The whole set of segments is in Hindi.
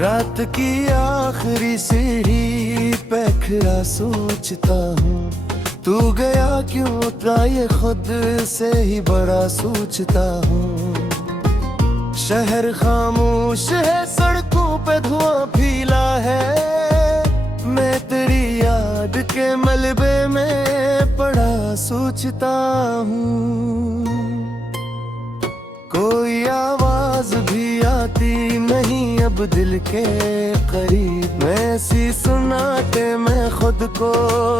रात की आखिरी सीढ़ी पे खड़ा सोचता हूँ, तू गया क्यों था ये खुद से ही बड़ा सोचता हूँ। शहर खामोश है, सड़कों पे धुआं फीला है, मैं तेरी याद के मलबे में पड़ा सोचता हूँ। कोई आवाज भी आती नहीं अब दिल के करीब, मैं ऐसी सुनाते मैं खुद को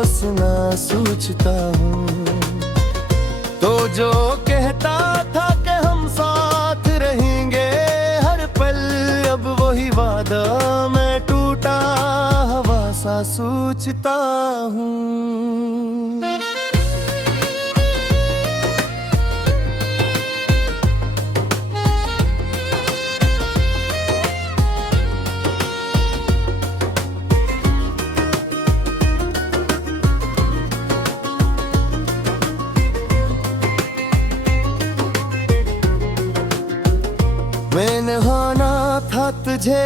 सुना सोचता हूँ। तो जो कहता था कि हम साथ रहेंगे हर पल, अब वही वादा मैं टूटा हवा सा सोचता हूँ। मैं नहाना था तुझे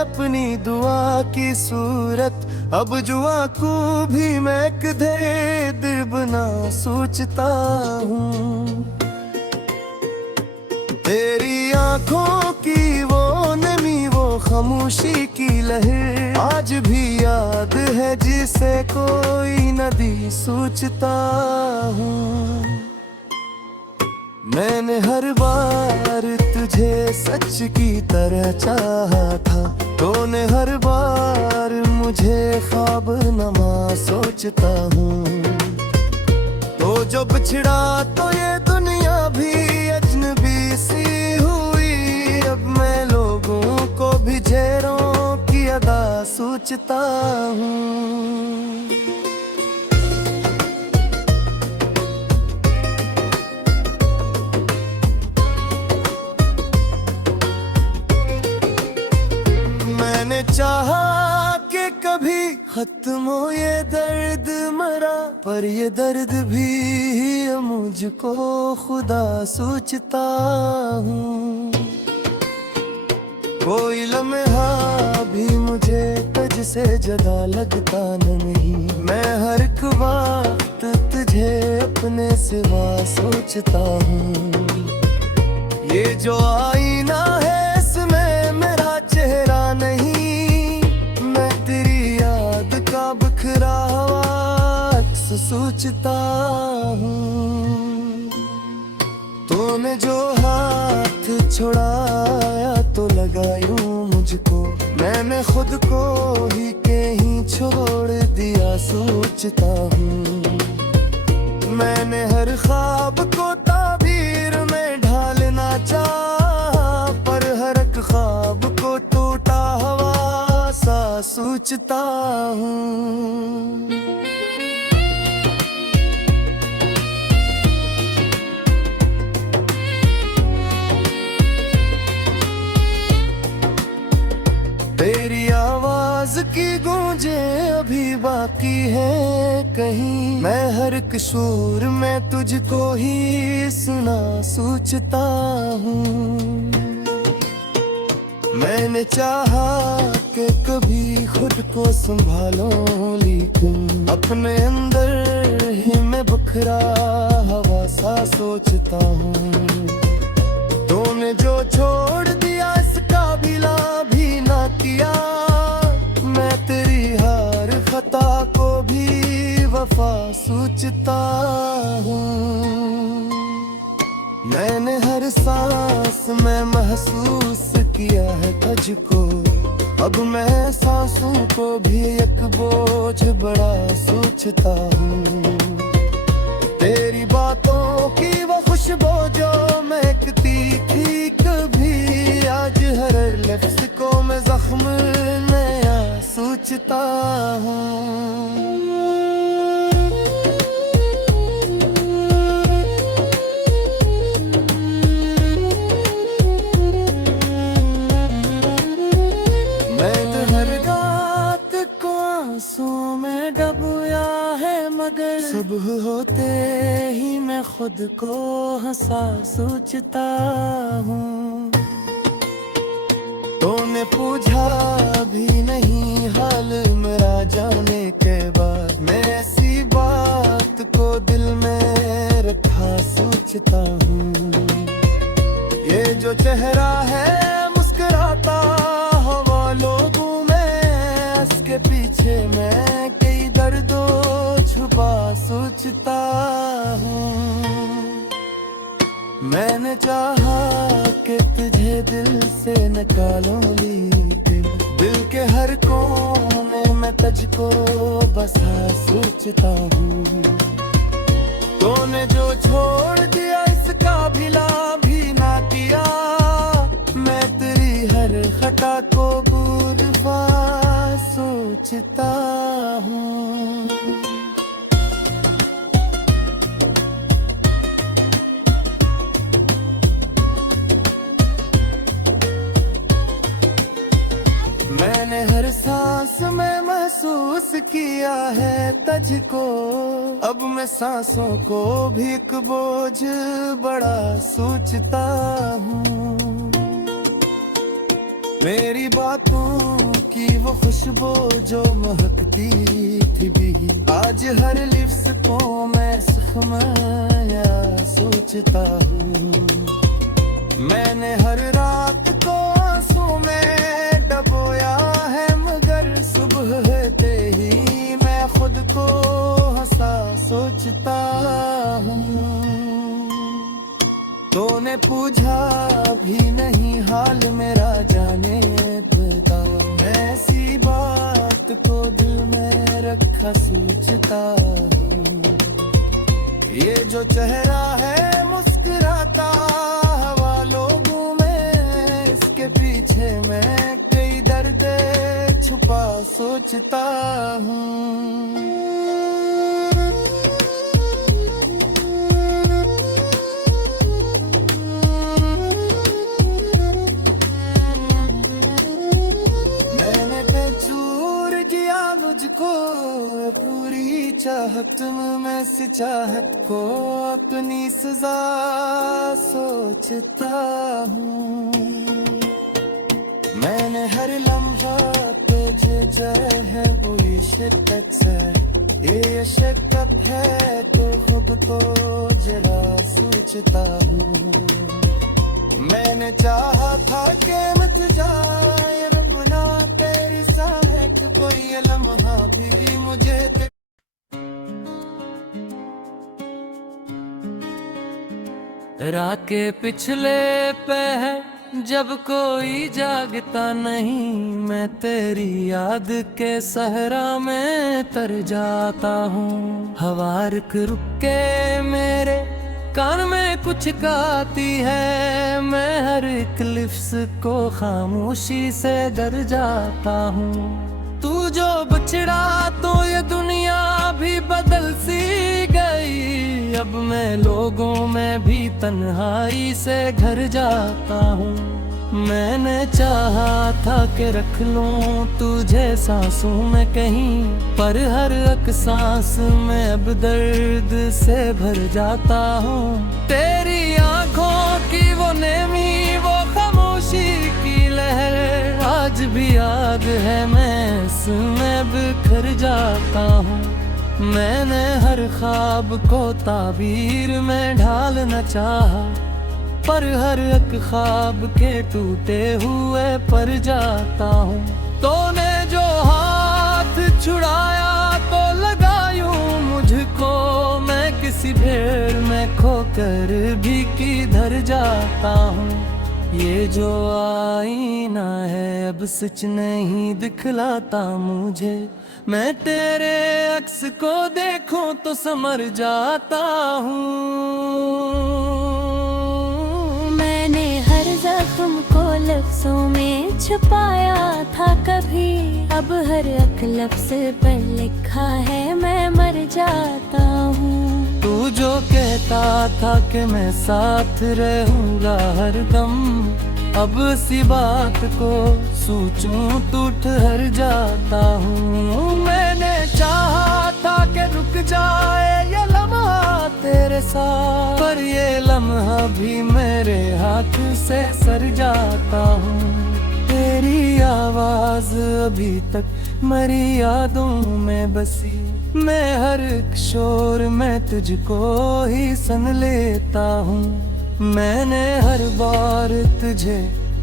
अपनी दुआ की सूरत, अब जुआ को भी मैं कदे बना सोचता हूँ। तेरी आंखों की वो नमी, वो खामोशी की लहर आज भी याद है जिसे कोई नदी सोचता हूँ। मैंने हर बार तुझे सच की तरह चाहा था, तूने हर बार मुझे ख्वाब नमा सोचता हूँ। तो जो बिछड़ा तो ये दुनिया भी अजनबी सी हुई, अब मैं लोगों को भी चेहरों की अदा सोचता हूँ। मैंने चाहा कि कभी खत्म हो ये दर्द मरा, पर ये दर्द भी मुझको खुदा सोचता हूँ। कोई लम्हा भी मुझे तुझसे जुदा लगता नहीं, मैं हर एक वक्त तुझे अपने सिवा सोचता हूँ। ये जो आईना है इसमें मेरा चेहरा नहीं, मैं तेरी याद का बिखरा हुआ अक्स सोचता हूँ। तूने जो हाथ छुड़ाया तो लगा यूं मुझको, मैंने खुद को ही कहीं छोड़ दिया सोचता हूँ। मैंने हर ख्वाब को ताबीर में ढालना चाहा, पर हर एक ख्वाब को टूटा हवा सा सोचता हूँ। तेरी आवाज की गूंजे अभी बाकी है कहीं, मैं हर एक शोर में तुझको ही सुना सोचता हूँ। मैंने चाहा कि कभी खुद को संभालो, लेकिन अपने अंदर ही मैं बखरा हवा सा सोचता हूँ। तूने जो छोड़ दिया इसका बिला भी ना किया, मैं तेरी हर खता को भी वफा सोचता हूँ। मैंने हर सांस में महसूस किया है तुझको, अब मैं सांसों को भी एक बोझ बड़ा सोचता हूँ। तेरी बातों की वो खुशबू जो महकती थी कभी, आज हर लफ्ज़ को मैं जख्म नया सोचता हूँ। मैंने हर रात को आंसू में डूबा है, मगर सुबह होते ही मैं खुद को हंसा सोचता हूँ। तूने पूछा भी नहीं हाल मेरा जाने के बाद, मैं ऐसी बात को दिल में रखा सोचता हूँ। ये जो चेहरा है मुस्कुराता हवा लोगों में, इसके पीछे मैं कई दर्दों छुपा सोचता हूँ। मैंने चाहा कि तुझे दिल से निकालूं, लेकिन दिल के हर कोने में तुझको बसा सोचता हूँ। तूने जो छोड़ दिया इसका भिला भी ना किया, मैं तेरी हर खता को बुरा सोचता हूँ। मैंने हर सांस में महसूस किया है तुझको, अब मैं सांसों को भी एक बोझ बड़ा सोचता हूँ। मेरी बातों की वो खुशबू जो महकती थी भी, आज हर लिफ्स को मैं सुखमया सोचता हूँ। मैंने हर रात को आंसू में डबोया है, मगर सुबह होते ही मैं खुद को हंसा सोचता हूँ। तूने पूछा भी नहीं हाल मेरा जाने पता, मैं ऐसी बात को दिल में रखा सोचता हूँ। ये जो चेहरा है मुस्कुराता हवा लोगों में, इसके पीछे मैं कई दर्द छुपा सोचता हूँ। मैंने बेचूर जिया मुझको पूरी चाहत में से चाहत को अपनी सजा सोचता हूँ। मैंने हर लम्हा तुझे जो है वो शिद्दत से, ये शिद्दत है तो खुद को जरा सोचता हूँ। मैंने चाहा था कि मत जाए रंगना तेरी साहक, कोई लम्हा भी मुझे रात के पिछले पहर जब कोई जागता नहीं, मैं तेरी याद के सहरा में तर जाता हूँ। हवा रुक रुक के मेरे कान में कुछ गाती है, मैं हर एक लिफ्स को खामोशी से डर जाता हूँ। तू जो बछड़ा तो ये दुनिया भी बदल सी गई, अब मैं लोगों में भी तन्हाई से घर जाता हूँ। मैंने चाहा था कि रख लूं तुझे सांसों में कहीं, पर हर एक सांस में अब दर्द से भर जाता हूँ। तेरी आंखों की वो नेमी वो खामोशी की लहर आज भी याद है, मैं इसमें बिखर जाता हूँ। मैंने हर ख्वाब को ताबीर में ढालना चाहा, पर हर एक ख्वाब के टूटे हुए पर जाता हूँ। तूने जो हाथ छुड़ाया तो लगा यूं मुझको, मैं किसी भीड़ में खोकर भी किधर जाता हूँ। ये जो आईना है अब सच नहीं दिखलाता मुझे, मैं तेरे अक्स को देखूं तो समर जाता हूँ। मैंने हर जख्म को लफ्जों में छुपाया था कभी, अब हर एक लफ्ज पर लिखा है मैं मर जाता हूँ। तू जो कहता था कि मैं साथ रहूंगा हरदम, अब इसी बात को सोचूं तो ठहर जाता हूँ। मैंने चाहा था कि रुक जाए ये लम्हा तेरे साथ, पर ये लम्हा भी मेरे हाथ से सर जाता हूँ। तेरी आवाज अभी तक मरी यादों में बसी। मैं हर एक शोर में तुझको ही सन लेता हूँ। मैंने हर बार तुझे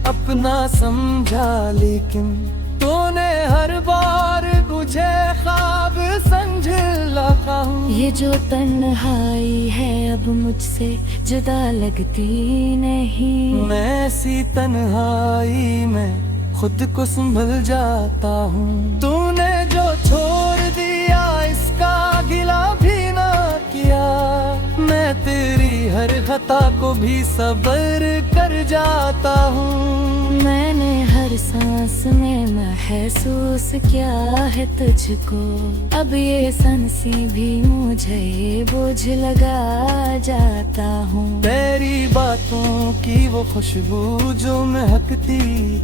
अपना समझा, लेकिन तूने हर बार मुझे ख्वाब समझ लगा हूँ। ये जो तन्हाई है अब मुझसे जुदा लगती नहीं। मैं ऐसी तन्हाई में खुद को संभल जाता हूँ। तूने जो छोड़ दिया इसका गिला भी ना किया। मैं तेरी हर खता को भी सब्र कर जाता हूँ। मैंने हर सांस में महसूस किया है तुझको। अब ये सांसें भी मुझे बोझ लगा जाता हूँ। तेरी बातों की वो खुशबू जो महकती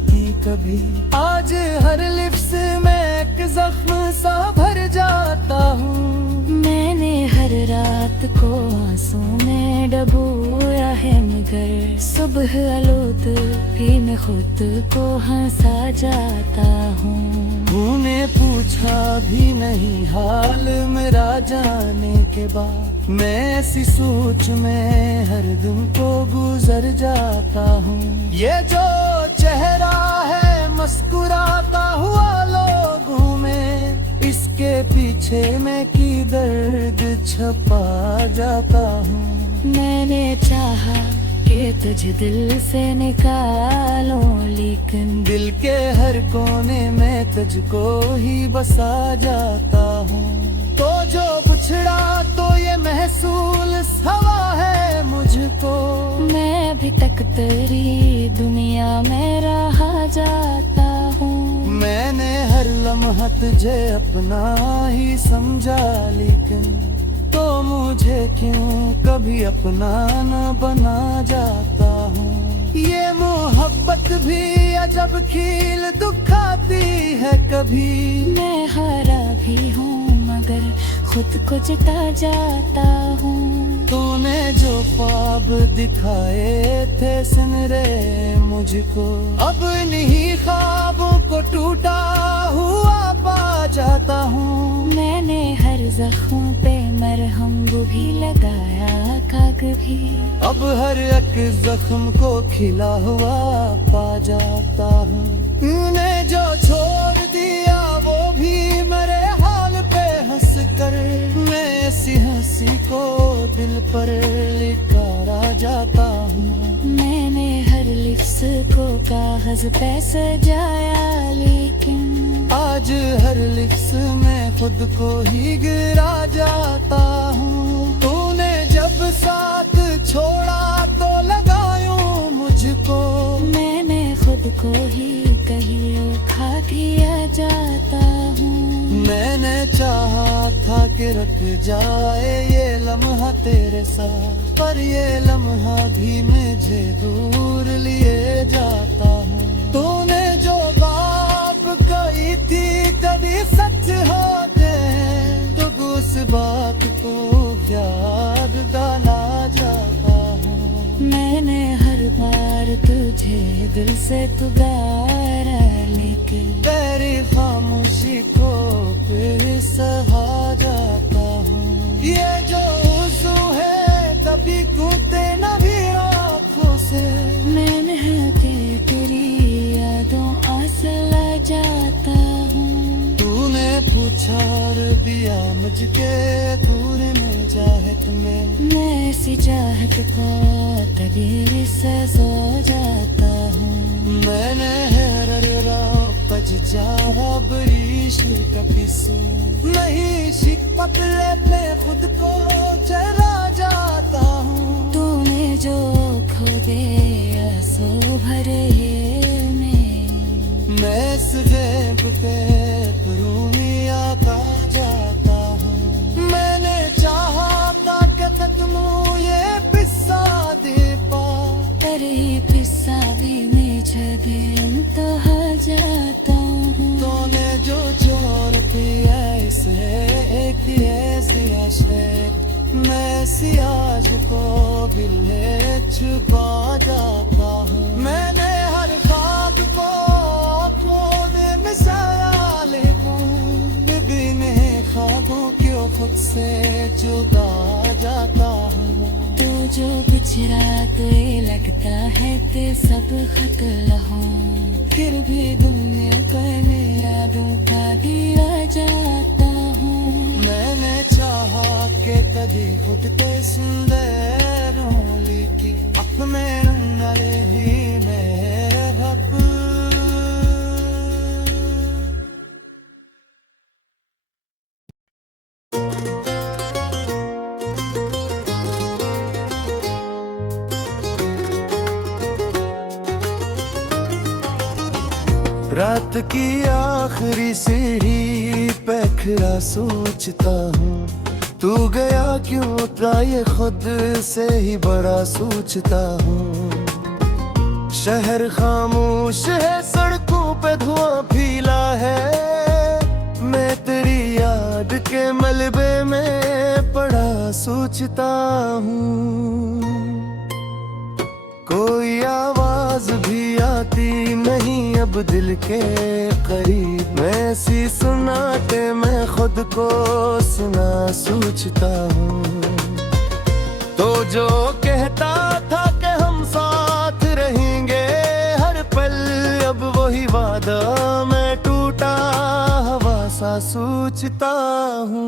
थी कभी, आज हर लिप्स में एक जख्म सा भर जाता हूँ। मैंने हर रात को आंसू में डुबोया है, मगर सुबह आलूद भी मैं खुद को हंसा जाता हूँ। तूने पूछा भी नहीं हाल मेरा जाने के बाद। मैं ऐसी सोच में हर दिन को गुजर जाता हूँ। ये जो चेहरा है मुस्कुराता हुआ लोगों में, इसके पीछे मैं की दर्द छपा जाता हूँ। मैंने चाहा कि तुझे दिल से निकालो, लेकिन दिल के हर कोने में तुझको ही बसा जाता हूँ। तो जो पुछड़ा तो ये महसूल हवा है मुझको। मैं अभी तक तेरी दुनिया में रहा जाता हूँ। मैंने हर लम्हा तुझे अपना ही समझा, लेकिन तो मुझे क्यों कभी अपना न बना जाता हूँ। ये मोहब्बत भी अजब खील दुखाती है कभी। मैं हारा भी हूँ मगर खुद को जिता जाता हूँ। तूने जो ख्वाब दिखाए थे सुनहरे मुझको, अब इन्हीं ख्वाबों को टूटा हुआ पा जाता हूँ। मैंने हर जख्म पे मरहम भी लगाया, खाक भी। अब हर एक जख्म को खिला हुआ पा जाता हूँ। तूने जो छोड़ दिया वो भी मेरे हाल पे हंस कर। मैं ऐसी हंसी को दिल पर लिखा जाता हूँ। मैंने हर लिफ्स को कागज पे सजाया, लेकिन आज हर लिप्स में खुद को ही गिरा जाता हूँ। तूने जब साथ छोड़ा तो लगायूं मुझको। मैंने खुद को ही कहीं खा दिया जाता हूँ। मैंने चाहा था कि रुक जाए ये लम्हा तेरे साथ, पर ये लम्हा भी मुझे दूर लिए जाता हूँ। तूने जो बात कही थी कभी सच होते हैं, तो उस बात को याद डाला जाता हूँ। मैंने हर बार तुझे दिल से पुकारा, लेकिन तेरी खामोशी को फिर सहा जाता हूँ। ये जो उज़ू है कभी कूदे न भी आँखों से। मैंने के तेरी यादों आसला जाता हूँ। तूने पूछा और दिया मुझके दूर में चाहत में। मैं ऐसी चाहत को तबीर से सो जाता हूँ। मैंने पज जा बरीश कपिसू नहीं शिक पतले पे खुद को चला जाता हूँ। तूने जो खो गया सो भरे में, मैं सुबह पे परूनिया का जाता हूँ। मैंने चाहा था कि खत्म ये पिस्सा दे पा, अरे पिस्सा भी मुझे दे अंतहा जाता हूँ। तूने जो जोर पिया इसे एक ऐसी आशिक, मैं सियाज को बिल्ले छुपा जाता हूँ। मैंने हर ख्वाब को खुद से जुदा जाता हूँ। तो जो बिछड़ा तो ये लगता है कि सब खत लहूं, फिर भी दुनिया करने यादों का दिया जाता हूँ। मैंने चाहा कि कभी खुद ते सुंदरों लिखी अपने रंगले ही मेरे हक। रात की आखिरी सीढ़ी पे खड़ा सोचता हूँ, तू गया क्यों था ये खुद से ही बड़ा सोचता हूँ। शहर खामोश है, सड़कों पे धुआं फैला है, मैं तेरी याद के मलबे में पड़ा सोचता हूँ। कोई आवाज भी आती नहीं अब दिल के करीब, मैं ऐसी सुनाते मैं खुद को सुना सोचता हूँ। तो जो कहता था कि हम साथ रहेंगे हर पल, अब वही वादा मैं टूटा हवा सा सोचता हूँ।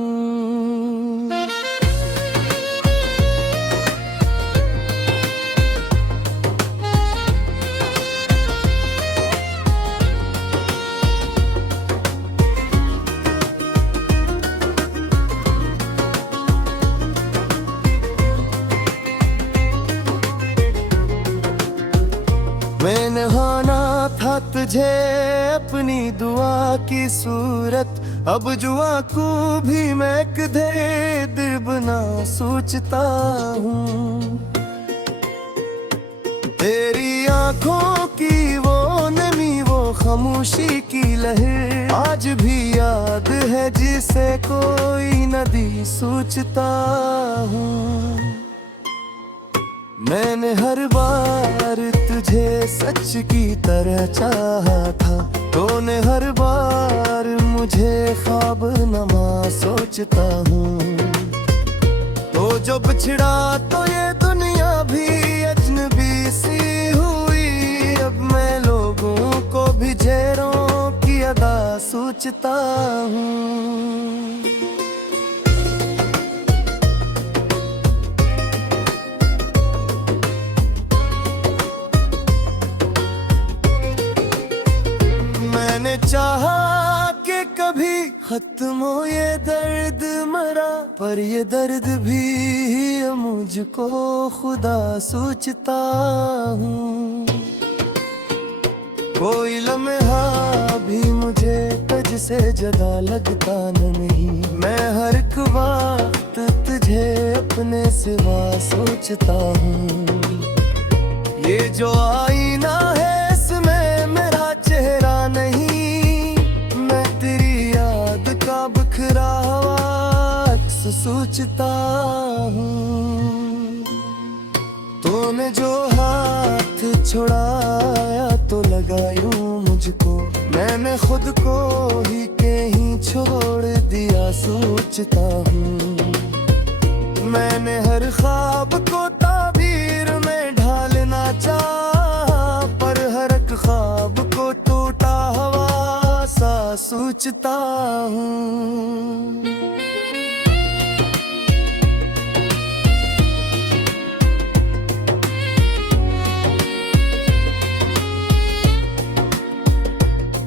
मैंने नहाना था तुझे अपनी दुआ की सूरत, अब जुआ को भी मैं एक दे बना सोचता हूँ। तेरी आंखों की वो नमी, वो खामोशी की लहर आज भी याद है, जिसे कोई नदी सोचता हूँ। मैंने हर बार तुझे सच की तरह चाहा था, तूने हर बार मुझे ख्वाब नमा सोचता हूँ। तो जो बिछड़ा तो ये दुनिया भी अजनबी सी हुई, अब मैं लोगों को भी चेहरों की अदा सोचता हूँ। मैंने चाहा कि कभी खत्म हो ये दर्द मरा, पर ये दर्द भी मुझको खुदा सोचता हूँ। कोई लम्हा भी मुझे तुझसे जुदा लगता नहीं, मैं हर एक वक्त तुझे अपने सिवा सोचता हूँ। ये जो आईना है इसमें मेरा चेहरा नहीं, मैं तेरी याद का बिखरा हुआ अक्स सोचता हूँ। तूने जो हाथ छुड़ाया तो लगा यूं मुझको, मैंने खुद को ही कहीं छोड़ दिया सोचता हूँ। मैंने हर ख्वाब को ताबीर में ढालना चाहा, पर हर एक ख्वाब को टूटा हवा सा सोचता हूँ।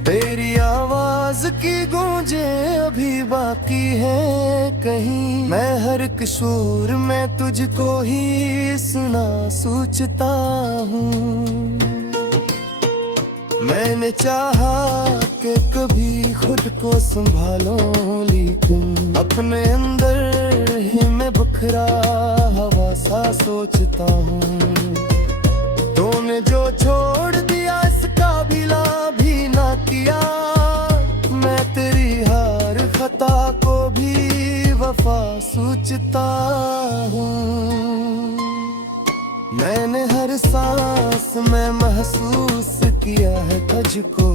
तेरी आवाज की गूंजे अभी बाकी है कहीं, मैं हर एक शोर में तुझको ही सुना सोचता हूँ। मैंने चाहा कि कभी खुद को संभालो, लेकिन अपने अंदर ही मैं बखरा हवा सा सोचता हूँ। तूने जो छोड़ दिया इसका बिला भी ना किया, मैं तेरी हर खता को भी वफा सोचता हूँ। मैंने हर सांस में महसूस किया है तुझको,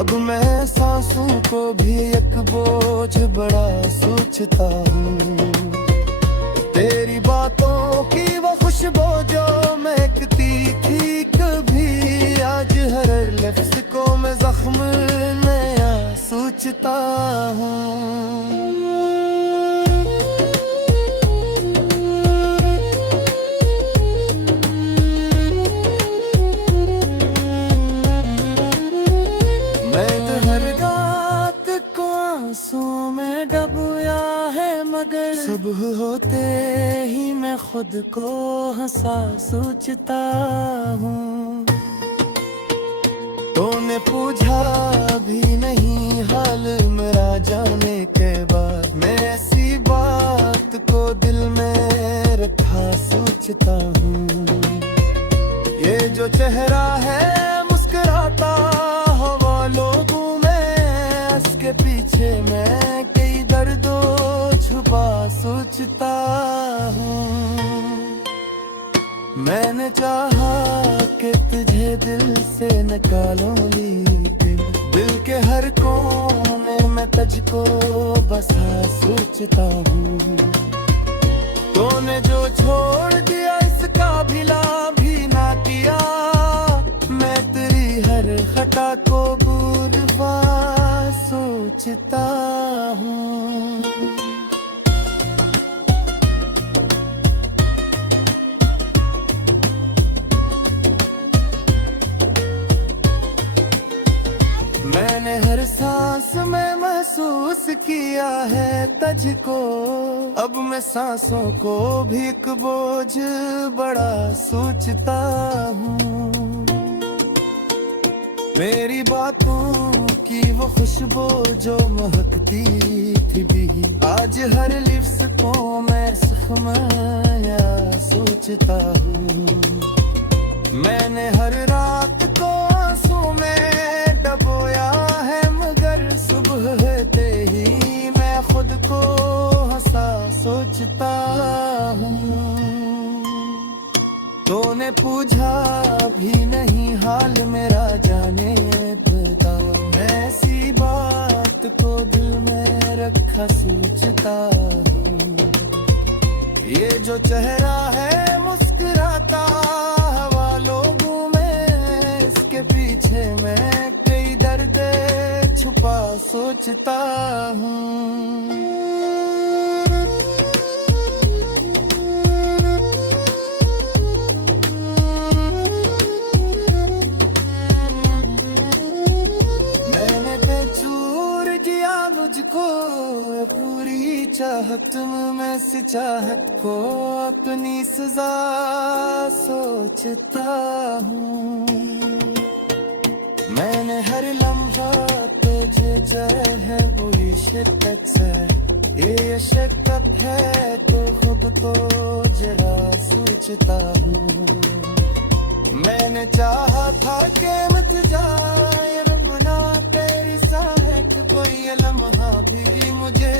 अब मैं सांसों को भी एक बोझ बड़ा सोचता हूँ। तेरी बातों की वो खुशबू जो महकती थी कभी, आज हर लफ्ज को मैं जख्म नया सोचता हूँ। आंसू में डूबा है मगर सुबह होते ही मैं खुद को हंसा सोचता हूँ। तूने पूछा भी नहीं हाल मेरा जाने के बाद, मैं ऐसी बात को दिल में रखा सोचता हूँ। ये जो चेहरा है मुस्कुराता हवा लोगों में, इसके पीछे मैं कई दर्दों छुपा सोचता हूँ। मैंने चाहा कि तुझे दिल से निकालो, लेकिन दिल के हर कोने में तुझको बसा सोचता हूँ। तूने जो छोड़ दिया इसका भिला भी ना किया, मैं तेरी हर खता को बुरवा सोचता हूँ। मैंने हर सांस में महसूस किया है तुझको, अब मैं सांसों को भी एक बोझ बड़ा सोचता हूँ। मेरी बातों की वो खुशबू जो महकती थी भी, आज हर लिफ्स को मैं सुखमाया सोचता हूँ। मैंने हर रात को आंसू में डुबोया है मगर सुबह होते ही मैं खुद को हंसा सोचता हूँ। तूने पूछा भी नहीं हाल मेरा जाने पता, मैं ऐसी बात को दिल में रखा सोचता हूँ। ये जो चेहरा है मुस्कुराता हवा लोगों में, इसके पीछे मैं कई दर्द छुपा सोचता हूँ। मुझको पूरी चाहत में से चाहत को अपनी सजा सोचता हूँ। मैंने हर लम्हा तुझे जरा है बुरी शिद्दत से, ये शिद्दत है तो खुद को जरा सोचता हूँ। मैंने चाहा था कि मत जाए रमना तेरी साहक, कोई लम्हा भी मुझे